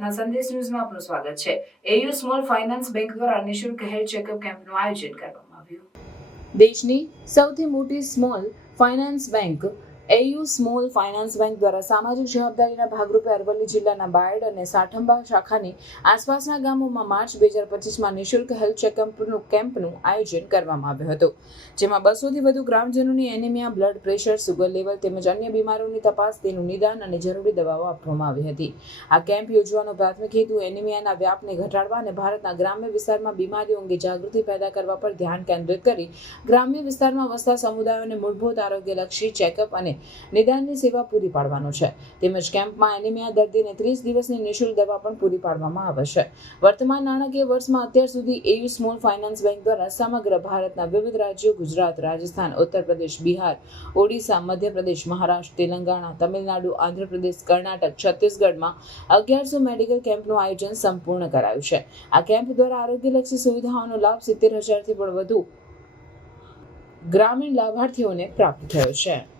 પ્રાર્થના સંદેશ ન્યૂઝમાં આપનું સ્વાગત છે. એયુ સ્મોલ ફાઇનાન્સ બેંક દ્વારા નિઃશુલ્ક હેલ્થ ચેકઅપ કેમ્પનું આયોજન કરવામાં આવ્યું. દેશની સૌથી મોટી small finance bank AU small finance bank દ્વારા સામાજિક જવાબદારીના ભાગરૂપે અરવલ્લી જિલ્લાના બાયડ અને સાઠંબા શાખાની આસપાસના ગામોમાં માર્ચ બે હજાર પચીસમાં નિઃશુલ્ક હેલ્થ ચેકઅપનું કેમ્પનું આયોજન કરવામાં આવ્યું હતું, જેમાં બસોથી વધુ ગ્રામજનોની anaemia, blood pressure, sugar level તેમજ અન્ય બીમારીઓની તપાસ, તેનું નિદાન અને જરૂરી દવાઓ આપવામાં આવી હતી. આ કેમ્પ યોજવાનો પ્રાથમિક હેતુ એનિમિયાના વ્યાપને ઘટાડવા અને ભારતના ગ્રામ્ય વિસ્તારમાં બીમારીઓ અંગે જાગૃતિ પેદા કરવા પર ધ્યાન કેન્દ્રિત કરી ગ્રામ્ય વિસ્તારમાં વસતા સમુદાયોને મૂળભૂત આરોગ્યલક્ષી ચેકઅપ અને નિદાનની સેવા પૂરી પાડવાનો છે. તેમજ કેમ્પમાં એનિમિયા દર્દીને ત્રીસ દિવસની નિઃશુલ્ક દવા પણ પૂરી પાડવામાં આવે છે. વર્તમાન નાણાકીય વર્ષમાં અત્યાર સુધી એયુ સ્મોલ ફાઇનાન્સ બેંક દ્વારા સમગ્ર ભારતના વિવિધ રાજ્યો, ગુજરાત, રાજસ્થાન, ઉત્તર પ્રદેશ, બિહાર, ઓડિશા, મધ્યપ્રદેશ, મહારાષ્ટ્ર, તેલંગાણા, તમિલનાડુ, આંધ્રપ્રદેશ, કર્ણાટક, છત્તીસગઢમાં અગિયારસો મેડિકલ કેમ્પનું આયોજન સંપૂર્ણ કરાયું છે. આ કેમ્પ દ્વારા આરોગ્યલક્ષી સુવિધાઓનો લાભ સિત્તેર હજારથી પણ વધુ ગ્રામીણ લાભાર્થીઓને પ્રાપ્ત થયો છે.